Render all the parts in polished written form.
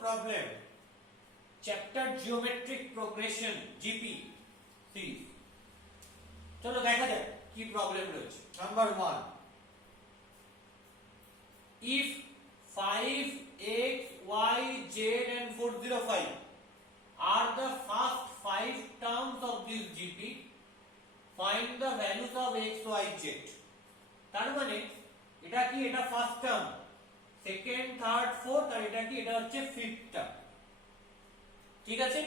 problem chapter geometric progression GP series চলো দেখা যাক কি প্রবলেম রয়েছে number 1 if 5 x y z and 405 are the first 5 terms of this GP find the values of x y z তার মানে এটা কি এটা first term second third fourth আর এটা কি এটা হচ্ছে ফিফথ টার্ম ঠিক আছে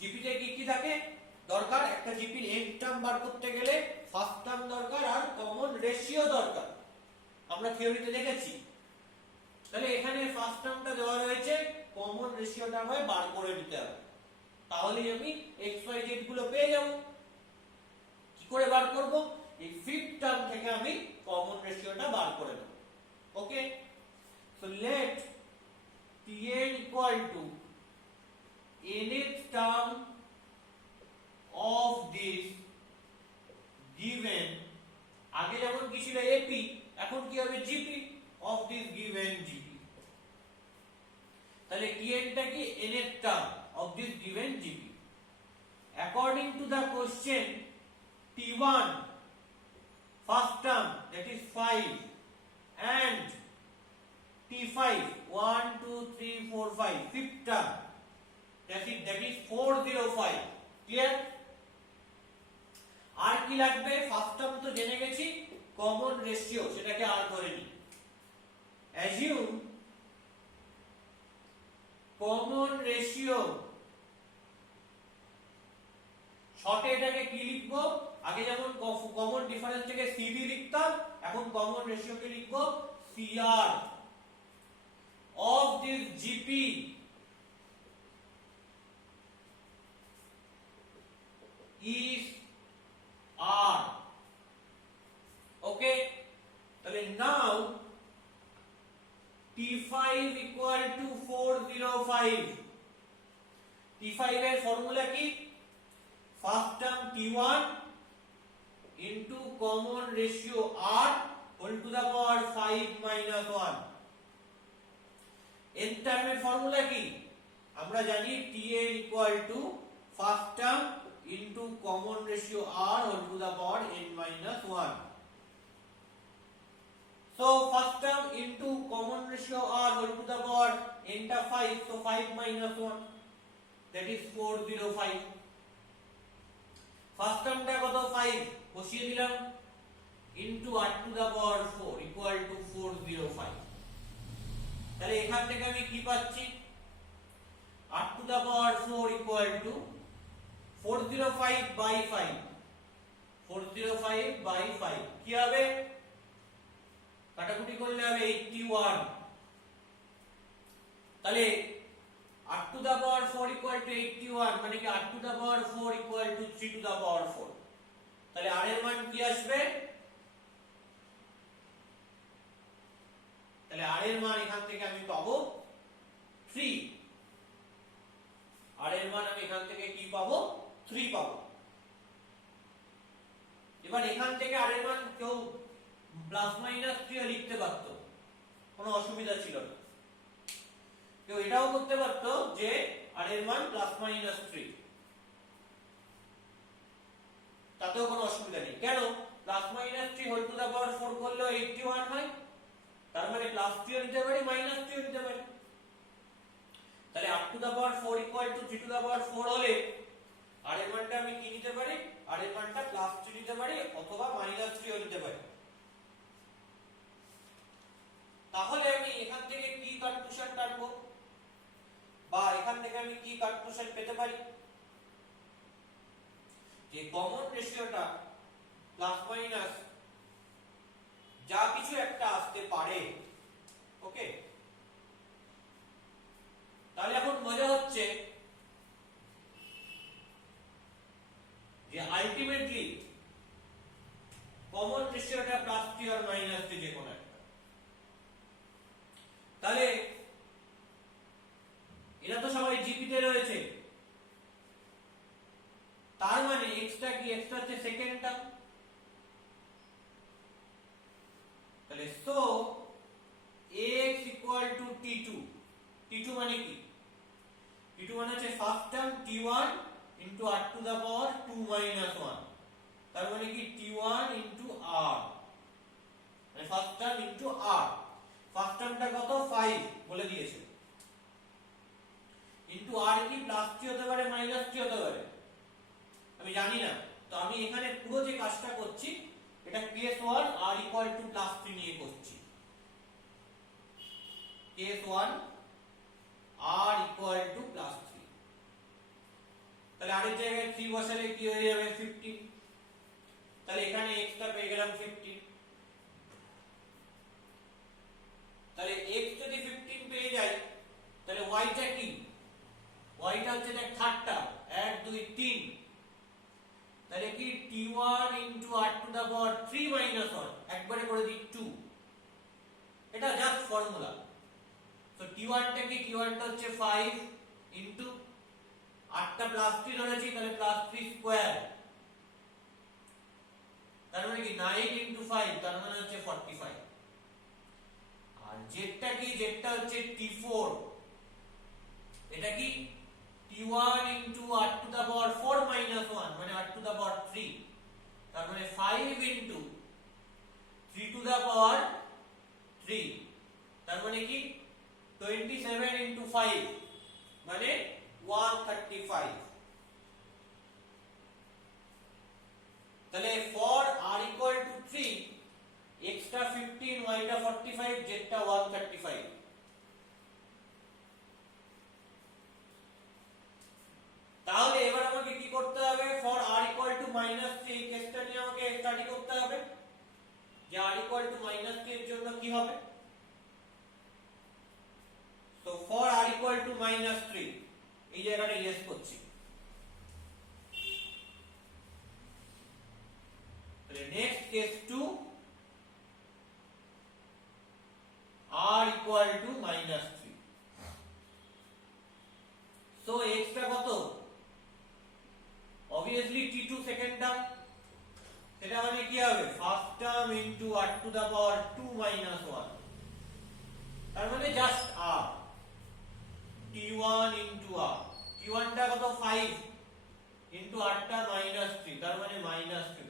জিপি তে কি কি থাকে দরকার একটা জিপির n টার্ম বার করতে গেলে ফার্স্ট টার্ম দরকার আর কমন রেশিও দরকার আমরা থিওরিতে দেখেছি তাহলে এখানে ফার্স্ট টার্মটা দেওয়া রয়েছে কমন রেশিওটা আমায় বার করে নিতে হবে তাহলেই আমি x y z গুলো পেয়ে যাব কি করে বার করব এই ফিফথ টার্ম থেকে আমি কমন রেশিওটা বার করে নেব ওকে so let Tn equal to nth term of this given আগে যেমন কি ছিল ap এখন কি হবে gp of this given gp তাহলে Tn টা কি nth term of this given gp according to the question T1 first term that is 5 and T5 1 2 3 4 5 fifth term that is 405 clear আর কি লাগবে ফার্স্ট টার্ম তো জেনে গেছি কমন রেশিও সেটাকে আর ধরে নি assume কমন রেশিও শর্টে এটাকে কি লিখবো আগে যেমন কমন ডিফারেন্স থেকে সিডি লিখতাম এখন কমন রেশিওকে লিখবো CR of this GP is R okay তাহলে now T5 equal to 405 T5 এর ফর্মুলা কি first term T1 into common ratio R whole to the power 5 minus 1 n টার্মের ফর্মুলা কি আমরা জানি Tn equal to first term into common ratio R whole to the power n minus 1 so first term into common ratio R whole to the power n টা 5 so 5 minus 1 that is 405 first term টা কত 5 বসিয়ে দিলাম into r to the power 4 equal to 405 তাহলে এখান থেকে আমি কি পাচ্ছি r to the power 4 equal to 405 by 5 405 by 5 কি হবে কাটাকুটি করলে হবে 81 তাহলে r to the power 4 equal to 81 মানে কি r to the power 4 equal to 3 to the power 4 তাহলে r এর মান কি আসবে তাহলে r এর মান এখান থেকে আমি পাবো 3 r এর মান আমি এখান থেকে কি পাবো 3 পাবো এবার এখান থেকে r এর মান কেউ প্লাস মাইনাস 3 লিখতে পারতো কোনো অসুবিধা ছিল না কেউ এটাও করতে পারতো যে r এর মান প্লাস মাইনাস 3 তাতেও কোনো অসুবিধা নেই কেন plus minus 3 whole to the power 4 করলেও 81 হয় তার মানে প্লাস 3 নিতে পারি মাইনাস 3 নিতে পারি তাহলে r to the power 4 equal to 3 to the power 4 হলে r এর মানটা আমি কি নিতে পারি r এর মানটা প্লাস 3 নিতে পারি অথবা মাইনাস 3 ও নিতে পারি তাহলে আমি এখান থেকে কি কনক্লুশন টানবো বা এখান থেকে আমি কি কনক্লুশন পেতে পারি যে কমন রেশিওটা প্লাস মাইনাস যা কিছু একটা আসতে পারে ওকে তাহলে এখন মজা হচ্ছে যে আলটিমেটলি কমন রেশিওটা প্লাস 3 আর মাইনাস 3 যে কোনো একটা তাহলে এরা তো সবাই জিপি তে রয়েছে তার মানে x টা কি x টা হচ্ছে সেকেন্ড টার্ম তাহলে so ax equal to t2 t2 মানে কি t2 মানে হচ্ছে first term t1 into r to the power 2 minus 1, তার মানে কি t1 into r, মানে first term into r, first টার্মটা কত 5 বলে দিয়েছে, into r কি প্লাস 3 হতে পারে মাইনাস 3 হতে পারে আমি জানি না, তো আমি এখানে পুরো যে কাজটা করছি এটা case 1 r equal to plus 3 নিয়ে করছি, case 1 r equal to plus 3, তাহলে আরেক জায়গায় 3 বসালে কি হয়ে যাবে 15, তাহলে এখানে x টা পেয়ে গেলাম 15, তাহলে x যদি 15 পেয়ে যাই তাহলে y টা কি, y টা হচ্ছে দেখ থার্ড টার্ম 1 2 3, তাহলে কি t1 into r to the power 3 minus 1 একবারে করে দিই 2, এটা জাস্ট ফর্মুলা। তো t1 টা কি, t1 টা হচ্ছে 5 into 8 টা প্লাস 3 ধরেছি তাহলে প্লাস 3 স্কয়ার, তার মানে কি 9 into 5 তার মানে হচ্ছে 45, আর জেডটা কি, জেডটা হচ্ছে t4, এটা কি t1 into r to the power 4 minus 1 মানে r to the power 3, তার মানে 5 into 3 to the power 3, তার মানে কি 27 into 5 মানে 135, তাহলে for r equal to 3 x টা 15 y টা 45 z টা 135, তাহলে এবার আমাকে কি করতে হবে, for r equal to -3 এই কেসটা নিয়ে আমাকে স্টাডি করতে হবে যে r equal to -3 এর জন্য কি হবে। তো for r equal to -3 এই জায়গাটা ইয়েস করছি, তাহলে next case 2 r equal to -3, so x টা কত, obviously t2 সেকেন্ড টার্ম, সেটা মানে কি হবে first term into r to the power 2 minus 1, তার মানে just r, t1 into r, t1 টা কত 5 into r টা -3 তার মানে -15,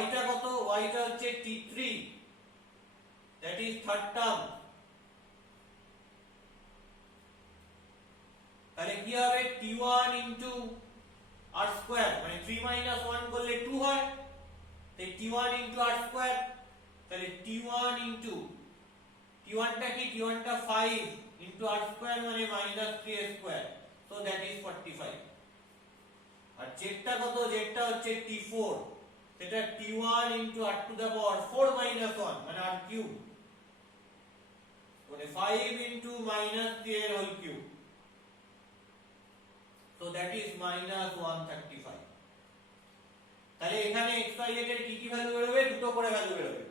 y টা কত, y টা হচ্ছে t3 that is third term, তাহলে কি হবে t1 into r স্কয়ার মানে 3 minus 1 করলে 2 হয়, তাই t1 into r স্কয়ার, তাহলে t1 into t1 টা কি, t1 টা 5 into r স্কয়ার মানে -3 স্কয়ার, so that is 45, আর z টা কত, z টা হচ্ছে t4, সেটা t1 into r to the power 4 minus 1 মানে r কিউব, মানে 5 into -3 এর whole cube, so that is -135, তাহলে এখানে x y z এর কি কি ভ্যালু বেরোবে, দুটো করে ভ্যালু বেরোবে,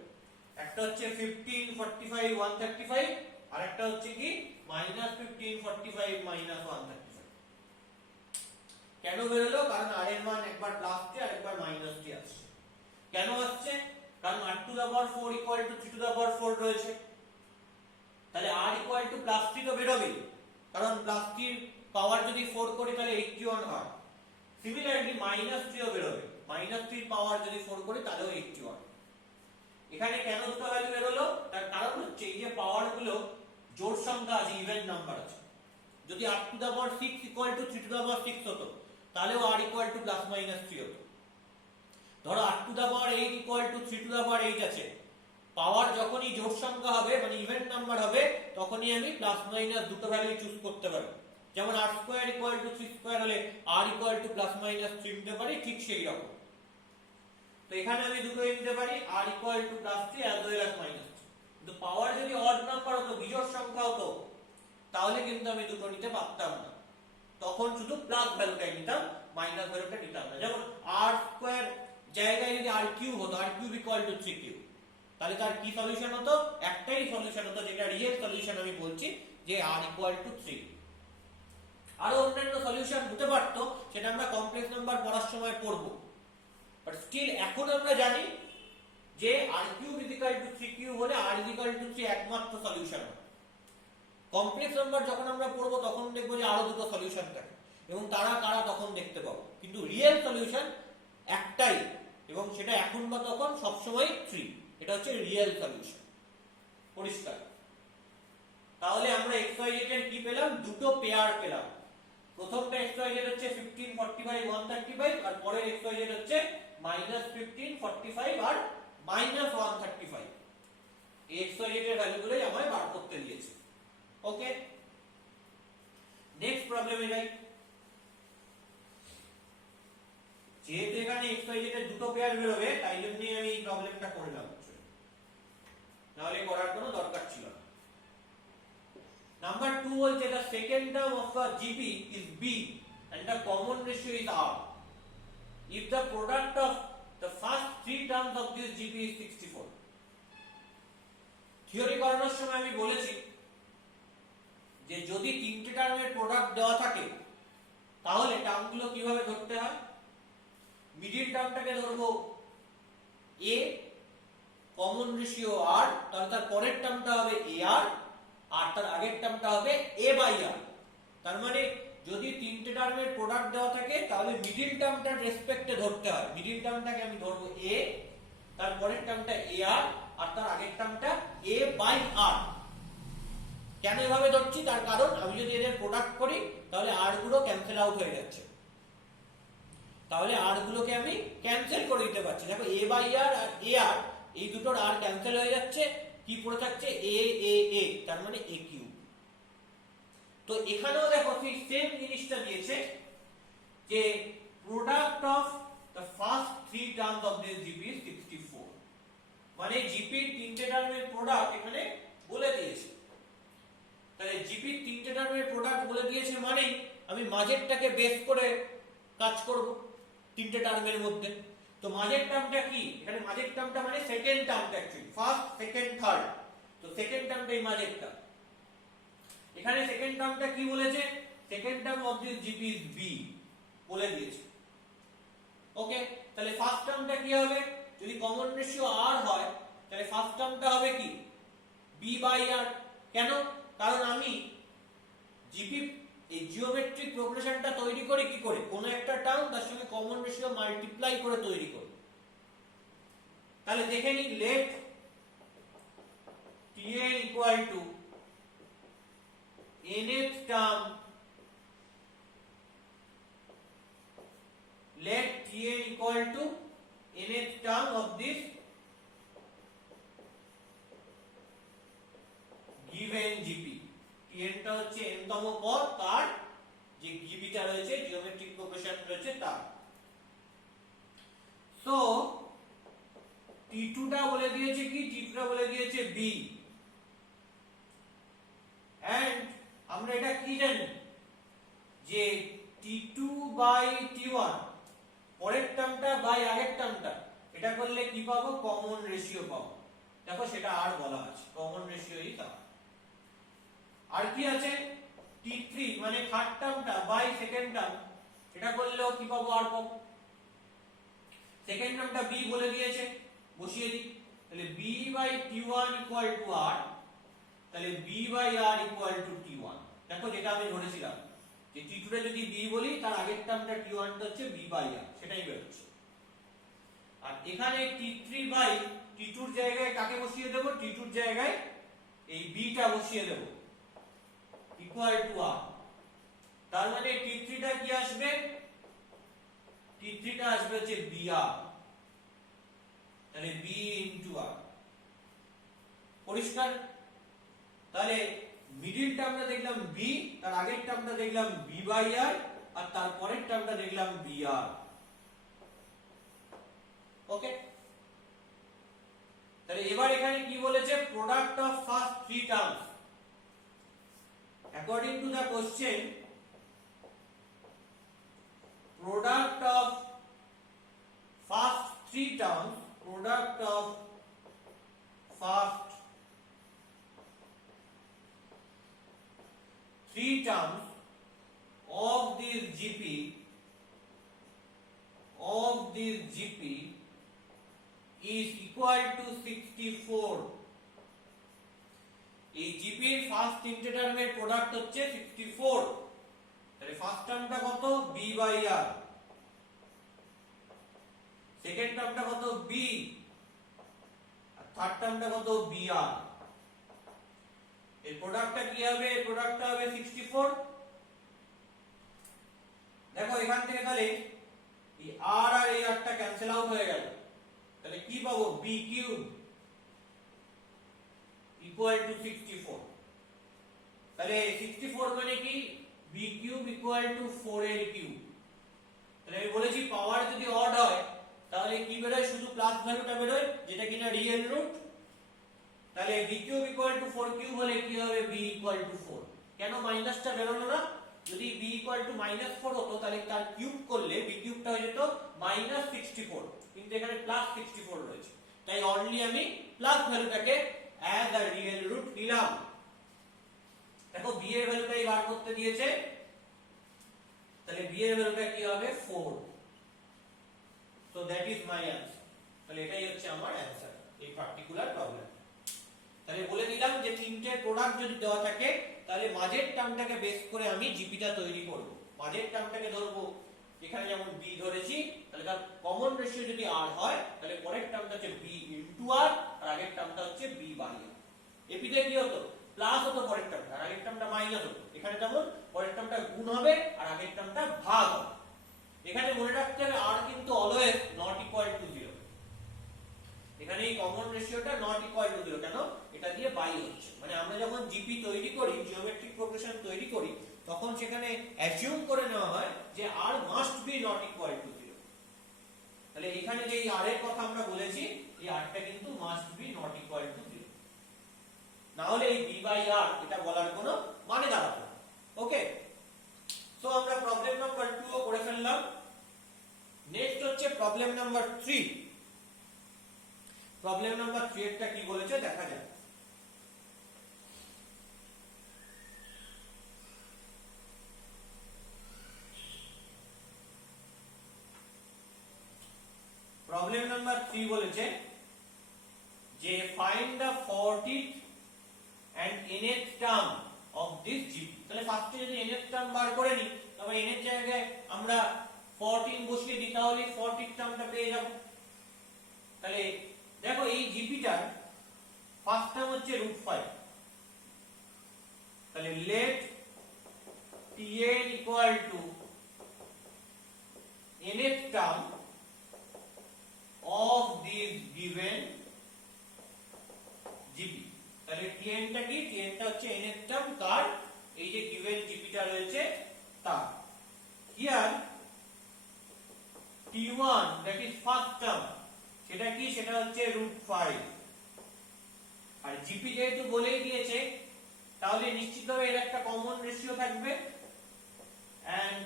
একটা হচ্ছে 15 45 135 আর একটা হচ্ছে কি -15 45 -135, কেন বেরোলো, কারণ r এর মান একবার প্লাস 3 আর একবার মাইনাস 3 আসছে, কেন আসছে, কারণ r to the power 4 equal to 3 to the power 4 রয়েছে, তাহলে r equal to প্লাস 3 তো বেরোবে, কারণ প্লাস 3 পাওয়ার যদি 4 করি তাহলে 81 হয়, সিমিলারলি -3 ও বেরোবে, -3 পাওয়ার যদি 4 করি তাহলেও 81, এখানে কেন দুটো ভ্যালু বেরোলো, তার কারণ হচ্ছে এই যে পাওয়ার গুলো জোড় সংখ্যা আছে, ইভেন নাম্বার আছে, যদি r to the power 6 equal to 3 to the power 6 হতো তাহলেও r equal to plus minus 3 হতো, ধরো r to the power 8 equal to 3 to the power 8 আছে, পাওয়ার যখনই জোড় সংখ্যা হবে মানে ইভেন নাম্বার হবে তখনই আমি প্লাস মাইনাস দুটো ভ্যালু চুজ করতে পারি, যেমন r square equal to 3 square হলে r equal two plus minus 3 নিতে পারি, ঠিক সেই রকম, তো এখানে আমি দুটো নিতে পারি r equal two plus 3 as well as minus 3, কিন্তু পাওয়ার যদি অড নাম্বার হতো, বিজোড় সংখ্যা হতো তাহলে কিন্তু আমি দুটো নিতে পারতাম না, তখন শুধু প্লাস ভ্যালুটাই নিতাম, মাইনাস ভ্যালুটা নিতাম না, যেমন r স্কয়ার জায়গায় যদি r কিউব হতো, r cube equal to 3 cube, তাহলে তার কি সলিউশন হতো, একটাই সলিউশন হতো, যেটা রিয়েল সলিউশন আমি বলছি যে r ইকুয়াল টু 3, আরো অন্যান্য সলিউশন হতে পারতো, সেটা আমরা কমপ্লেক্স নাম্বার পড়ার সময় পড়ব, বাট স্টিল এখন আমরা জানি যে r cube equal to 3 cube হলে r ইকুয়াল টু 3 একমাত্র সলিউশন, কমপ্লেক্স নাম্বার যখন আমরা পড়বো তখন দেখবো যে আরো দুটো সলিউশন থাকে এবং তারা কারা তখন দেখতে পাবো, কিন্তু রিয়েল সলিউশন একটাই এবং সেটা এখন বা তখন সবসময় 3। এটা হচ্ছে রিয়েল সলিউশন। পরিষ্কার? তাহলে আমরা xyz এর কি পেলাম? দুটো পেয়ার পেলাম। প্রথমটা xyz হচ্ছে 15 45 135 আর পরের xyz হচ্ছে -15 45 আর -135। এই xyz এর ভ্যালুগুলোই আমায় বার করতে দিয়েছে। ওকে, নেক্সট প্রবলেমে যাই। যেহেতু এখানে xyz এর দুটো পেয়ার বেরোবে তাই জন্য আমি এই প্রবলেমটা করলাম, নাহলে করার কোনো দরকার ছিল না। নাম্বার 2 বলছে the second term of a GP is B and the common ratio is R if the product of the first three terms of this GP is 64। Theory করানোর সময় আমি বলেছি যে যদি তিনটে টার্মের প্রোডাক্ট দেওয়া থাকে তাহলে টার্মগুলো কিভাবে ধরতে হয়। মিডিল টার্মটাকে ধরবো A, কমন রেশিও R, তাহলে তার পরের টার্মটা হবে AR আর তার আগের টার্মটা হবে A/R। তার মানে যদি তিনটে টার্মের প্রোডাক্ট দেওয়া থাকে তাহলে মিডিল টার্মটার রেসপেক্টে ধরতে হয়। মিডিল টার্মটাকে আমি ধরবো A, তার পরের টার্মটা AR আর তার আগের টার্মটা A/R। কেন এভাবে ধরছি? তার কারণ আমি যদি এদের প্রোডাক্ট করি তাহলে আর গুলো ক্যান্সেল আউট হয়ে যাচ্ছে, তাহলে আর গুলোকে আমি ক্যান্সেল করে দিতে পারছি। দেখো A/R আর AR এই দুটোর আর ক্যান্সেল হয়ে যাচ্ছে, কি পড়ে থাকছে A, তার মানে A কিউব। তো এখানেও দেখো ঠিক সেম জিনিসটা দিয়েছে যে product of the first three terms of this GP is 64। মানে জিপি তিনটে টার্মের প্রোডাক্ট এখানে বলে দিয়েছে। তাহলে জিপি তিনটে টার্মের প্রোডাক্ট বলে দিয়েছে মানে আমি মাঝেরটাকে বেস করে কাজ করব তিনটে টার্মের মধ্যে। তো মাঝের টার্মটা কি? এখানে মাঝের টার্মটা মানে সেকেন্ড টার্মটা, অ্যাকচুয়ালি ফার্স্ট সেকেন্ড থার্ড। তো সেকেন্ড টার্মটাই মাঝেরটা। এখানে সেকেন্ড টার্মটা কি বলেছে? Second term of this GP is B বলে দিয়েছে। ওকে, তাহলে ফার্স্ট টার্মটা কি হবে? যদি কমন রেশিও আর হয় তাহলে ফার্স্ট টার্মটা হবে কি? B/R। কেন? কারণ আমি জিপি এই জিওমেট্রিক প্রোগ্রেশনটা তৈরি করি কি করে? কোন একটা টার্ম তার সঙ্গে কমন রেশিও মাল্টিপ্লাই করে তৈরি করি। তাহলে দেখে নিই, late Tn equal to nth term, let Tn equal to nth term of this given GP। Tn টা হচ্ছে n তম পদ, তার যে জিপিটা রয়েছে জিওমেট্রিক প্রোগ্রেশন রয়েছে তার। সো T2 টা বলে দিয়েছে কি? T2 টা বলে দিয়েছে B। এন্ড আমরা এটা কি জানি যে T2/T1 পরের টার্মটা বাই আগের টার্মটা এটা করলে কি পাবো? কমন রেশিও পাবো। দেখো সেটা আর বলা আছে, কমন রেশিওই তা। আর কি আছে? T3 মানে থার্ড টার্মটা বাই সেকেন্ড টার্ম, এটা করলেও কি পাবো? আর পাবো। সেকেন্ড টার্মটা B বলে দিয়েছে, বসিয়ে দিই। তাহলে B/T1 equal to R, তাহলে B/R equal to T1। দেখো যেটা আমি ধরেছিলাম যে T2 টা যদি B বলি তার আগের টার্মটা T1 টা হচ্ছে B/R, সেটাই বেরোচ্ছে। আর এখানে T3/T2 এর জায়গায় কাকে বসিয়ে দেব? T2 এর জায়গায় এই B টা বসিয়ে দেব, ইকুয়াল টু R। তার মানে T3 টা কি আসবে? T3 টা আসবে হচ্ছে BR, তাহলে B into R। পরিষ্কার? তাহলে মিডিল টার্মটা দেখলাম B, তার আগের টার্মটা দেখলাম B/R আর তার পরের টার্মটা দেখলাম BR। ওকে, তাহলে এবার এখানে কি বলেছে? Product of first three terms. According to the question, product of first three terms, product of first three terms of this GP is equal to 64 এই জিপির ফার্স্ট তিনটে টার্মের প্রোডাক্ট হচ্ছে 64, তাহলে ফার্স্ট টার্মটা কত b বাই r, সেকেন্ড টার্মটা কত b, আর third টার্মটা কত br। এর প্রোডাক্টটা কি হবে? এর প্রোডাক্টটা হবে 64। দেখো এখান থেকে তাহলে এই r আর এই r টা ক্যান্সেল আউট হয়ে গেল, তাহলে কি পাবো? b cube equal to 64। তাহলে 64 মানে কি? b কিউব ইকুয়াল টু 4 এর কিউব। তাহলে আমি বলেছি পাওয়ার যদি অড হয় তাহলে কি বেরোয়? শুধু প্লাস ভ্যালুটা বেরোয়, যেটা কিনা রিয়েল রুট। তাহলে b cube equal to 4 cube হলে কি হবে? b equal to 4। কেন মাইনাসটা বেরোলো না? যদি b ইকুয়াল টু -4 হতো তাহলে তার কিউব করলে b কিউবটা হয়ে যেত -64, কিন্তু এখানে +64 রয়েছে, তাই অনলি আমি প্লাস ভ্যালুটাকে অ্যাজ আ রিয়েল রুট নিলাম। দেখো b এর ভ্যালুটাই বার করতে দিয়েছে, তাহলে b এর ভ্যালুটা কি হবে? 4। So that is my answer. তাহলে এটাই হচ্ছে আমার অ্যানসার এই পার্টিকুলার প্রবলেম। তাহলে বলে দিলাম যে তিনটে প্রোডাক্ট যদি দেওয়া থাকে তাহলে মাঝের টার্মটাকে বেস করে আমি জিপিটা তৈরি করব। মাঝের টার্মটাকে ধরবো, এখানে যেমন b ধরেছি, তাহলে তার কমন রেশিও যদি r হয় তাহলে পরের টার্মটা হচ্ছে b ইনটু r, আর আগের টার্মটা হচ্ছে b বাই r। এপিতে কি হতো? প্লাস হতো পরের টার্মটা, আর আগের টার্মটা মাইনাস হতো। এখানে যেমন পরের টার্মটা গুণ হবে আর আগের টার্মটা ভাগ হবে। এখানে মনে রাখতে হবে r কিন্তু অলওয়েজ নট ইকুয়াল টু 0। এখানে এই কমন রেশিওটা নট ইকুয়াল টু 0, কেন? এটা দিয়ে বাই হচ্ছে, মানে আমরা যখন জিপি তৈরি করি, জিওমেট্রিক প্রোগ্রেশন তৈরি করি, তখন সেখানে অ্যাজিউম করে নেওয়া হয় যে r must be not equal to 0। তাহলে এখানে যে r এর কথা আমরা বলেছি, এই r টা কিন্তু must be not equal to 0, না হলে এই b বাই r এটা বলার কোনো মানে দাঁড়াবে না। ওকে, সো আমরা প্রবলেম নাম্বার 2 ও করে ফেললাম। নেক্সট হচ্ছে প্রবলেম নাম্বার 3। প্রবলেম নাম্বার 3 এরটা কি বলেছে দেখা যাক। প্রবলেম নাম্বার 3 বলেছে যে find the 40th and nth term of this GP. তাহলে ফার্স্টে যদি nth টার্ম বার করে নি, তবে n এর জায়গায় আমরা 14 বসিয়ে দিই, তাহলে 40th টার্মটা পেয়ে যাব। তাহলে দেখো এই জিপিটার ফার্স্ট টার্ম হচ্ছে √5, তাহলে let tn equal to nth term of this given GP। তাহলে tn টা কি? tn টা হচ্ছে nth টার্ম কার? এই যে given GP টা রয়েছে তার। here t1 that is first term, সেটা কি? সেটা হচ্ছে √5। আর GP যেহেতু বলেই দিয়েছে, তাহলে নিশ্চিতভাবে এর একটা কমন রেশিও থাকবে, and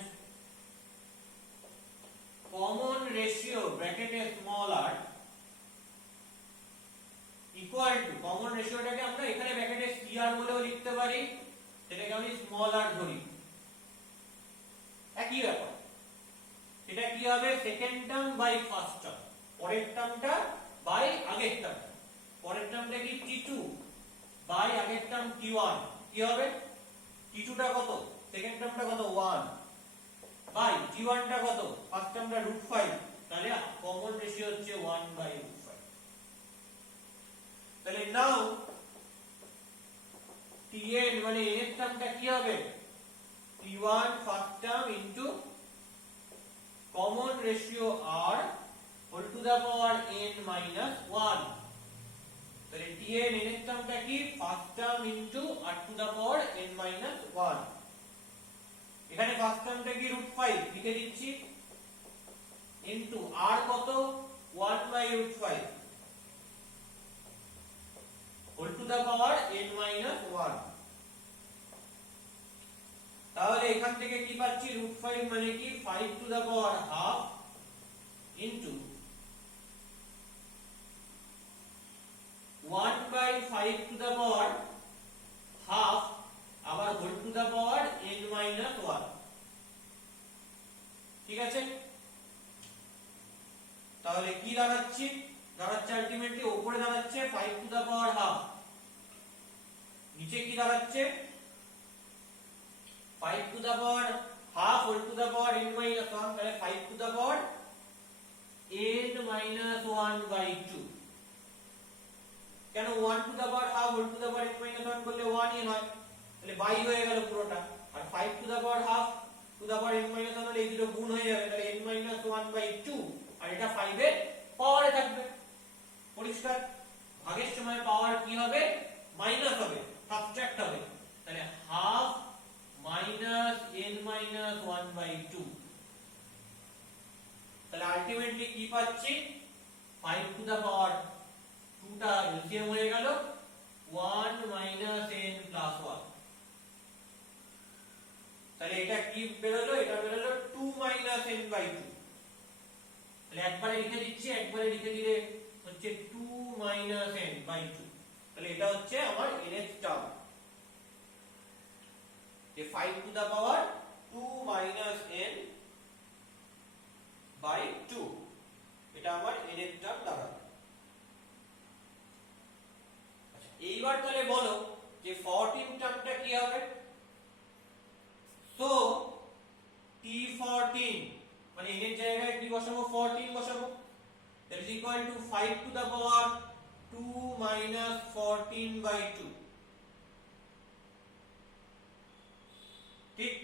common ratio ব্র্যাকেটে small r equal to, common রেশিওটাকে আমরা এখানে ব্র্যাকেটে cr বলেও লিখতে পারি, সেটাকে আমি স্মল r ধরি, একই ব্যাপার। এটা কি হবে? Second term by first term, পরের টার্মটা বাই আগের টার্ম। পরের টার্মটা কি? t2 বাই আগের টার্ম t1। কি হবে? t2 টা কত? সেকেন্ড টার্মটা কত? 1 বাই t1 টা কত? ফার্স্ট টার্মটা √5, তাহলে কমন রেশিও হচ্ছে 1 বাই √5। তাহলে নাও tn মানে n এর টার্মটা কি হবে? t1 first term into common ratio r whole to the power n minus 1। তাহলে tn n এর টার্মটা কি? First term into r to the power n minus 1। এখানে ফার্স্ট টার্মটা কি? √5 লিখে দিচ্ছি, ইনটু r কত? 1 by √5 whole to the power n minus 1। তাহলে এখান থেকে কি পাচ্ছি? √5 মানে কি? 5 to the power half into 1 by 5 to the power half, আবার whole to the power n minus 1। ঠিক আছে, তাহলে কি দাঁড়াচ্ছে? আলটিমেটলি উপরে দাঁড়াচ্ছে 5 টু দা পাওয়ার হাফ, নিচে নিচে কি দাঁড়াচ্ছে 5 to the power half whole to the power n minus 1, তাহলে 5 to the power n minus 1 by 2। কেন 1 to the power half whole to the power n minus 1 করলে 1 ই হয়, তাহলে বাই হয়ে গেল পুরোটা। আর 5 to the power half to the power n minus 1 হলে এই দুটো গুণ হয়ে যাবে, তাহলে n মাইনাস 1 বাই 2, আর এটা 5 এর পাওয়ারে থাকবে। পরিষ্কার? ভাগের সময় পাওয়ার কি হবে মাইনাস হবে, সাবট্রাক্ট হবে, তাহলে half minus n minus 1 by 2। তাহলে আলটিমেটলি কি পাচ্ছি 5 টু দা পাওয়ার 2 টা এলসিএম হয়ে গেল 1 মাইনাস n প্লাস 1। তাহলে এটা কি বেরোলো, এটা বেরোলো 2 মাইনাস n বাই 2। তাহলে একবারে লিখে দিচ্ছি, একবারে লিখে দিলে হচ্ছে 2 মাইনাস n বাই 2। তাহলে এটা হচ্ছে আমার nth টার্ম, যে 5 to the power 2 minus n by 2, এটা আমার nth টার্ম দাঁড়াবে। আচ্ছা, এইবার তাহলে বলো যে 14 টার্মটা কি হবে। সো t14 মানে n এর জায়গায় কি বসাবো 14 বসাবো, that is equal to 5 to the power 2 minus 14 by 2। ঠিক?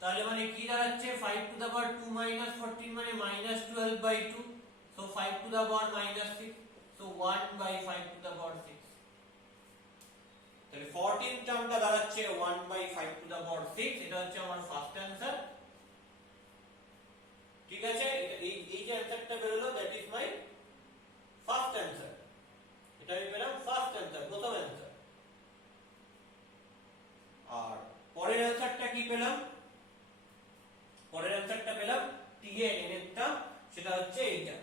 তাহলে মানে কি দাঁড়াচ্ছে 5 to the power 2 minus 14 মানে minus 12 by 2, so 5 to the power minus 6, so 1 by 5 to the power 6। তাহলে 14 টার্মটা দাঁড়াচ্ছে 1 by 5 to the power 6, এটা হচ্ছে আমার ফার্স্ট অ্যানসার। ঠিক আছে, এই যে অ্যানসারটা বেরোলো that is my first answer. এটা আমি পেলাম ফার্স্ট অ্যানসার, প্রথম অ্যানসার। আর পরের অ্যানসারটা কি পেলাম, পরের অ্যানসারটা পেলাম t এর n এর টার্ম, সেটা হচ্ছে এইটা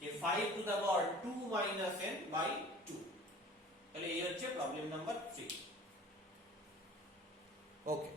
যে 5 to the power 2 minus n by 2। তাহলে এই হচ্ছে প্রবলেম নাম্বার 3। ওকে।